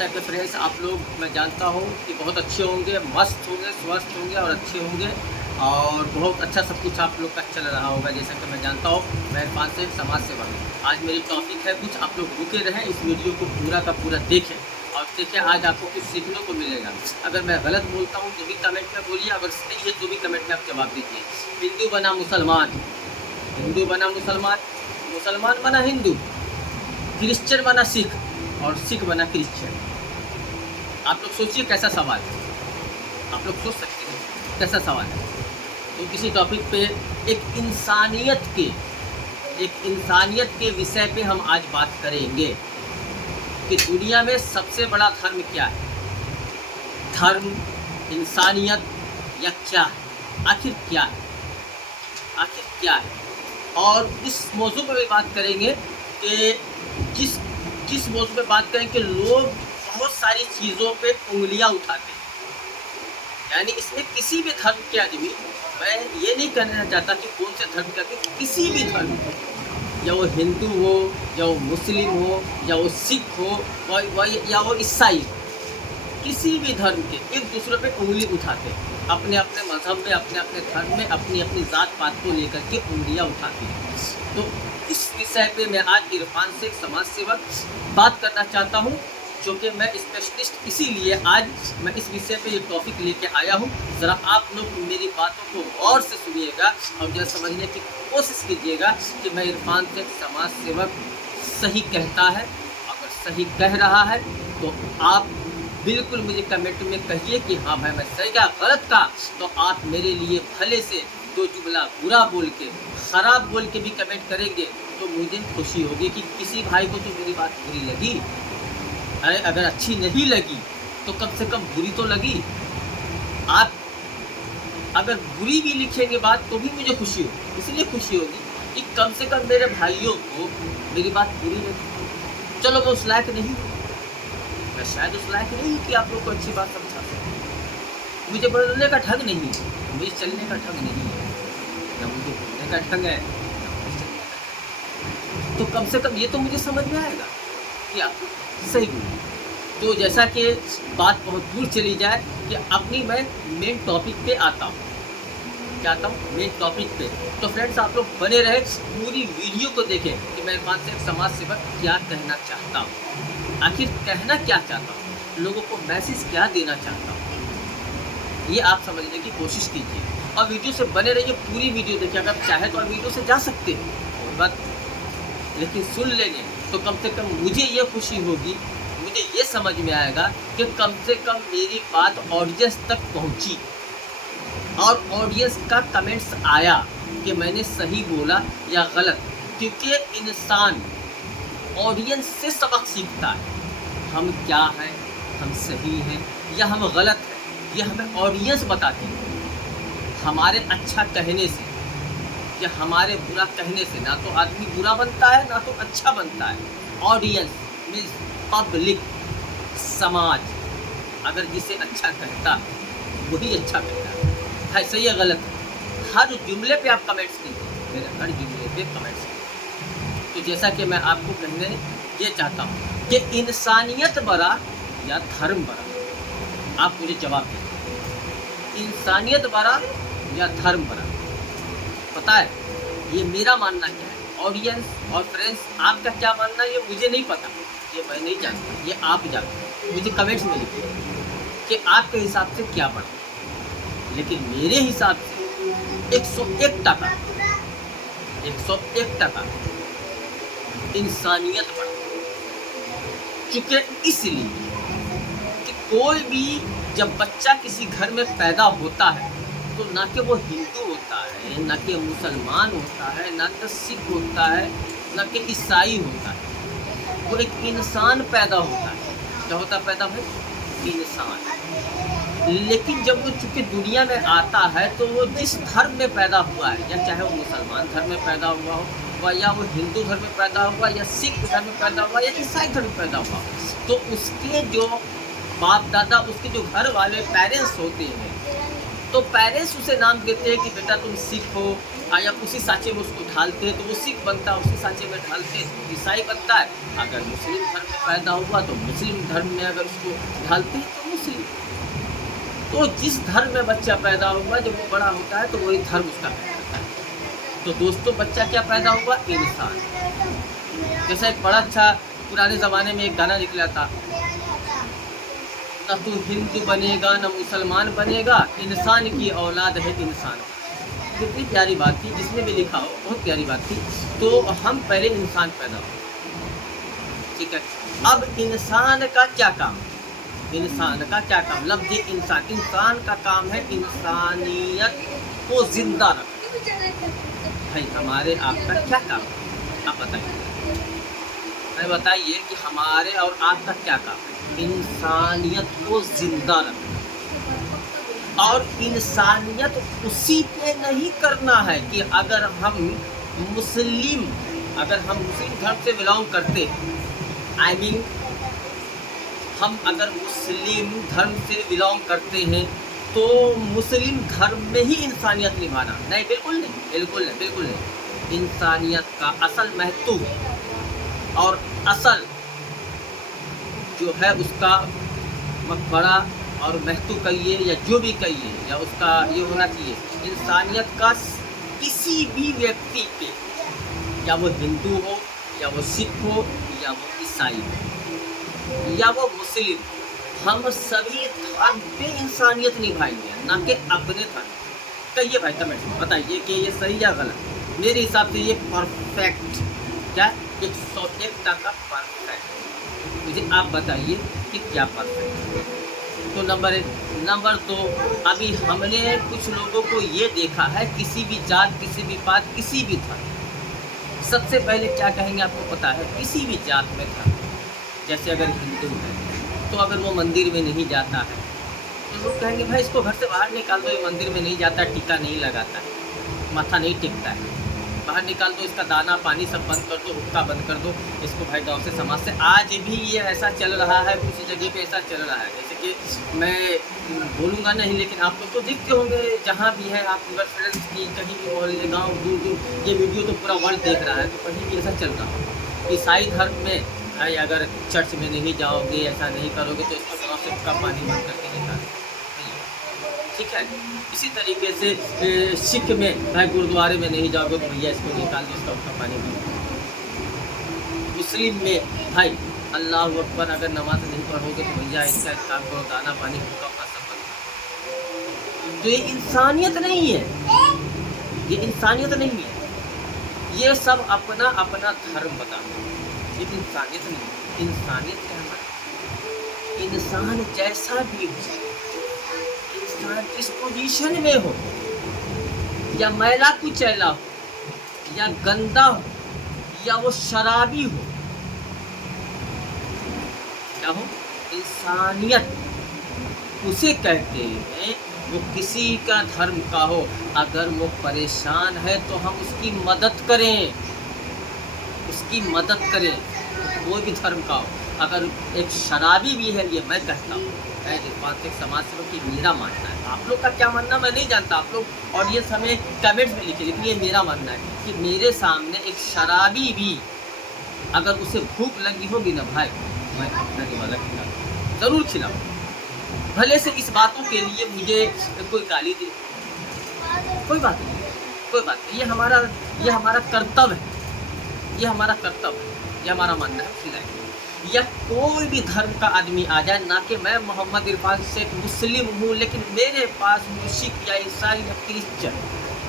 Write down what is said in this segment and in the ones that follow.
Type के friends आप लोग मैं जानता हूँ कि बहुत अच्छे होंगे, मस्त होंगे, स्वस्थ होंगे और अच्छे होंगे और बहुत अच्छा सब कुछ आप लोग का चल रहा होगा। जैसा कि मैं जानता हूँ, मैं इरफान से समाज सेवा। आज मेरी टॉपिक है कुछ, आप लोग रुके रहें, इस वीडियो को पूरा का पूरा देखें और देखिए आज आपको कुछ सीखने को मिलेगा। अगर मैं गलत बोलता हूँ तो भी कमेंट में बोलिए, अगर सही है तो भी कमेंट में आप जवाब दीजिए। हिंदू बना मुसलमान, हिंदू बना मुसलमान, मुसलमान बना हिंदू, क्रिश्चियन बना सिख और सिख बना क्रिश्चियन। आप लोग सोचिए कैसा सवाल है, आप लोग सोच सकते हैं कैसा सवाल है। तो किसी टॉपिक पे एक इंसानियत के विषय पे हम आज बात करेंगे कि दुनिया में सबसे बड़ा धर्म क्या है। धर्म, इंसानियत या क्या है, आखिर क्या है, आखिर क्या है। और इस मौजू पर भी बात करेंगे कि जिस मौजू पे बात करेंगे कि लोग बहुत सारी चीज़ों पे उंगलियां उठाते हैं। यानी इसमें किसी भी धर्म के आदमी, मैं ये नहीं कहना चाहता कि कौन से धर्म के आदमी, किसी भी धर्म हो, या वो हिंदू हो, या वो मुस्लिम हो, या वो सिख हो, या वो ईसाई हो, किसी भी धर्म के एक दूसरे पे उंगली उठाते हैं। अपने अपने मजहब में, अपने अपने धर्म में, अपनी अपनी ज़ात पात को लेकर के उंगलियां उठाते हैं। तो इस विषय पे मैं आज इरफान से, समाज सेवक, बात करना चाहता हूँ, जो कि मैं स्पेशलिस्ट, इसीलिए आज मैं इस विषय पे एक टॉपिक लेके आया हूँ। ज़रा आप लोग मेरी बातों को गौर से सुनिएगा और जरा समझने की कोशिश कीजिएगा कि मैं इरफान से, समाज सेवक, सही कहता है। अगर सही कह रहा है तो आप बिल्कुल मुझे कमेंट में कहिए कि हाँ भाई मैं सही कहा, गलत कहा तो आप मेरे लिए भले से दो जुमला बुरा बोल के, ख़राब बोल के भी कमेंट करेंगे तो मुझे खुशी होगी कि किसी भाई को तो मेरी बात बुरी लगी। अरे अगर अच्छी नहीं लगी तो कम से कम बुरी तो लगी। आप अगर बुरी भी लिखेंगे बात तो भी मुझे खुशी होगी, इसलिए खुशी होगी कि कम से कम मेरे भाइयों को मेरी बात बुरी लगी। चलो मैं उस लायक नहीं हूँ, मैं शायद उस लायक नहीं हूँ कि आप लोग को अच्छी बात समझा सकूँ। मुझे बोलने का ढंग नहीं है, मुझे चलने का ढंग नहीं है, ना मुझे बोलने का ढंग है, ना मुझे चलने का। तो कम से कम ये तो मुझे समझ में आएगा कि आप सही बोलिए। तो जैसा कि बात बहुत दूर चली जाए कि अपनी मैं मेन टॉपिक पे आता हूँ, क्या आता हूँ मेन टॉपिक पे। तो फ्रेंड्स आप लोग बने रहे, पूरी वीडियो को देखें कि मैं इरफान से, एक समाज सेवक, क्या कहना चाहता हूँ, आखिर कहना क्या चाहता हूँ, लोगों को मैसेज क्या देना चाहता हूँ, ये आप समझने की कोशिश कीजिए और वीडियो से बने रहिए। पूरी वीडियो देखिए, अगर चाहे तो आप वीडियो से जा सकते हो कोई बात, लेकिन सुन लेंगे तो कम से कम मुझे ये खुशी होगी, मुझे ये समझ में आएगा कि कम से कम मेरी बात ऑडियंस तक पहुंची और ऑडियंस का कमेंट्स आया कि मैंने सही बोला या गलत। क्योंकि इंसान ऑडियंस से सबक सीखता है। हम क्या हैं, हम सही हैं या हम गलत हैं, ये हमें ऑडियंस बताते हैं। हमारे अच्छा कहने से या हमारे बुरा कहने से ना तो आदमी बुरा बनता है ना तो अच्छा बनता है। ऑडियंस मीन्स पब्लिक, समाज, अगर जिसे अच्छा कहता है वही अच्छा कहता है सही या गलत। हर जुमले पे आप कमेंट्स कीजिए, मेरे हर जुमले पे कमेंट्स कीजिए। तो जैसा कि मैं आपको कहने ये चाहता हूँ कि इंसानियत बड़ा या धर्म बड़ा, आप मुझे जवाब दीजिए। इंसानियत बड़ा या धर्म बड़ा, पता है ये मेरा मानना क्या है। ऑडियंस और फ्रेंड्स आपका क्या मानना है ये मुझे नहीं पता, ये मैं नहीं जानता, ये आप जानते हैं। मुझे कमेंट्स में लिखिए कि आपके हिसाब से क्या पढ़ा, लेकिन मेरे हिसाब से 101% 101% इंसानियत बढ़ा। चूँकि इसलिए कि कोई भी जब बच्चा किसी घर में पैदा होता है तो ना कि वो हिंदू होता है, ना कि मुसलमान होता है, ना कि सिख होता है, ना कि ईसाई होता है, वो एक इंसान पैदा होता है। क्या होता है पैदा भाई? इंसान। लेकिन जब वो चूँकि दुनिया में आता है तो वो जिस धर्म में पैदा हुआ है, या चाहे वो मुसलमान धर्म में पैदा हुआ हो, या वो हिंदू धर्म में पैदा हुआ, या सिख धर्म में पैदा हुआ, या ईसाई धर्म में पैदा हुआ, तो उसके जो बाप दादा, उसके जो घर वाले पेरेंट्स होते हैं, तो पेरेंट्स उसे नाम देते हैं कि बेटा तुम सिख हो, या उसी सांचे में उसको ढालते हैं तो वो सिख बनता है, उसी सांचे में ढालते हैं तो ईसाई बनता है। अगर मुस्लिम धर्म में पैदा हुआ तो मुस्लिम धर्म में अगर उसको ढालते हैं तो मुस्लिम। तो जिस धर्म में बच्चा पैदा हुआ जब वो बड़ा होता है तो वही धर्म उसका कहलाता है। तो दोस्तों बच्चा क्या पैदा हुआ? इंसान। जैसा एक बड़ा अच्छा पुराने ज़माने में एक गाना निकला था, न तू हिंदू बनेगा न मुसलमान बनेगा, इंसान की औलाद है इंसान। कितनी प्यारी बात थी, जिसने भी लिखा हो बहुत प्यारी बात थी। तो हम पहले इंसान पैदा हो, ठीक है। अब इंसान का क्या काम? इंसान का क्या काम? लफ्ज़ इंसान, इंसान का काम है इंसानियत को जिंदा रखना। भाई हमारे आपका क्या काम है? आप बताइए, बताइए कि हमारे और आपका क्या काम है? इंसानियत को जिंदा रखना। और इंसानियत उसी पे नहीं करना है कि अगर हम मुस्लिम धर्म से बिलोंग करते हैं, हम अगर मुस्लिम धर्म से बिलोंग करते हैं तो मुस्लिम धर्म में ही इंसानियत निभाना नहीं, बिल्कुल नहीं, बिल्कुल नहीं, बिल्कुल नहीं। इंसानियत का असल महत्व और असल जो है उसका मकबरा और महत्व कहिए या जो भी कहिए, या उसका ये होना चाहिए इंसानियत का किसी भी व्यक्ति पे, या वो हिंदू हो या वो सिख हो या वो ईसाई हो या वो मुस्लिम, हम सभी धर्म पे इंसानियत निभाएंगे, ना कि अपने धर्म। कहिए भाई कमेंट में बताइए कि ये सही या गलत। मेरे हिसाब से ये परफेक्ट, क्या 101% परफेक्ट। मुझे आप बताइए कि क्या परफेक्ट है। तो नंबर 1। नंबर 2, अभी हमने कुछ लोगों को ये देखा है, किसी भी जात, किसी भी पात, किसी भी धर्म, सबसे पहले क्या कहेंगे आपको पता है? किसी भी जात में था, जैसे अगर हिंदू है तो अगर वो मंदिर में नहीं जाता है तो लोग कहेंगे भाई इसको घर से बाहर निकाल दो, ये मंदिर में नहीं जाता, टीका नहीं लगाता है, माथा नहीं टेकता है, बाहर निकाल दो, इसका दाना पानी सब बंद कर दो, हुक्का बंद कर दो, इसको भाई गाँव से समाज से। आज भी ये ऐसा चल रहा है, कुछ जगह पे ऐसा चल रहा है। जैसे कि मैं बोलूँगा नहीं, लेकिन आप लोग तो देखते होंगे जहाँ भी है, आप फ्रेंड्स की कहीं भी मोहल्ले गाँव दूर दूर, ये वीडियो तो पूरा वर्ल्ड देख रहा है, तो कहीं भी ऐसा चल रहा है। ईसाई धर्म में भाई अगर चर्च में नहीं जाओगे, ऐसा नहीं करोगे तो इसको गाँव से हुक्का पानी बंद करके निकाल, ठीक है। इसी तरीके से सिख में भाई गुरुद्वारे में नहीं जाओगे तो भैया इसको निकाल दो, इसका उसका पानी बंद। मुस्लिम में भाई अल्लाह अकबर अगर नमाज नहीं पढ़ोगे तो भैया इसका काम करो, दाना पानी हुक्का का सब बंद। तो ये इंसानियत नहीं है, ये इंसानियत नहीं है। ये सब अपना अपना धर्म बताते हैं, ये इंसानियत नहीं। इंसानियत क्या है? इंसान जैसा भी हो, इस पोजीशन में हो, या मैला कुचैला हो, या गंदा हो, या वो शराबी हो, क्या हो? इंसानियत उसे कहते हैं। वो किसी का धर्म का हो, अगर वो परेशान है तो हम उसकी मदद करें, उसकी मदद करें, कोई भी धर्म का हो। अगर एक शराबी भी है, ये मैं कहता हूँ, एक समाज सेवक की मेरा मानना है। आप लोग का क्या मानना मैं नहीं जानता, आप लोग ऑडियंस हमें कमेंट्स में लिखिए, लेकिन ये मेरा मानना है कि मेरे सामने एक शराबी भी अगर उसे भूख लगी होगी ना भाई, मैं अपना निवाला खिलाऊँ, ज़रूर खिलाऊँ। भले से इस बातों के लिए मुझे कोई गाली दे, कोई बात नहीं, कोई बात नहीं। ये हमारा कर्तव्य है, ये हमारा कर्तव्य है, ये हमारा मानना है, खिलाएं। या कोई भी धर्म का आदमी आ जाए, ना कि मैं मोहम्मद इरफान शेख मुस्लिम हूँ, लेकिन मेरे पास सिख या ईसाई या क्रिश्चियन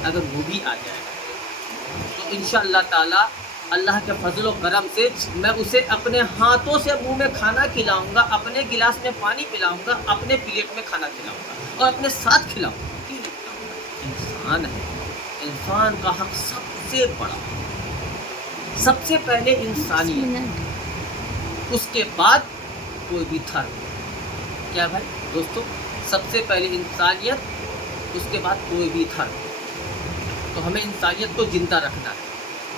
अगर वो भी आ जाए तो इंशाअल्लाह ताला अल्लाह के फजल व करम से मैं उसे अपने हाथों से मुंह में खाना खिलाऊंगा, अपने गिलास में पानी पिलाऊंगा, अपने प्लेट में खाना खिलाऊंगा और अपने साथ खिलाऊंगा। क्यों नहीं खिलाऊंगा? इंसान है, इंसान का हक सबसे बड़ा, सबसे पहले इंसानियत, उसके बाद कोई भी धर्म। क्या भाई दोस्तों? सबसे पहले इंसानियत, उसके बाद कोई भी धर्म। तो हमें इंसानियत को ज़िंदा रखना है।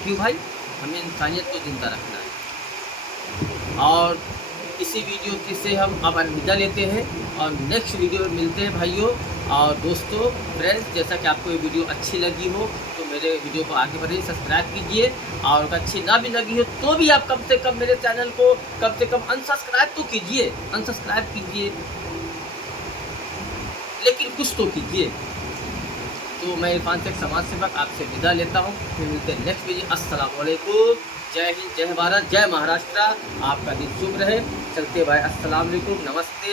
क्यों भाई? हमें इंसानियत को ज़िंदा रखना है। और इसी वीडियो से हम अब अलविदा लेते हैं और नेक्स्ट वीडियो में मिलते हैं भाइयों। और दोस्तों फ्रेंड्स, जैसा कि आपको ये वीडियो अच्छी लगी हो तो मेरे वीडियो को आगे बढ़िए, सब्सक्राइब कीजिए। और अगर अच्छी ना भी लगी हो तो भी आप कम से कम मेरे चैनल को कम से कम अनसब्सक्राइब तो कीजिए, अनसब्सक्राइब कीजिए, लेकिन कुछ तो कीजिए। तो मैं इरफान शेख समाज सेवक आपसे विदा लेता हूँ। फिर मिलते हैं नेक्स्ट वीडियो। अस्सलाम वालेकुम, जय हिंद, जय भारत, जय महाराष्ट्र। आपका दिन शुभ रहे। चलते भाई, अस्सलाम वालेकुम, नमस्ते।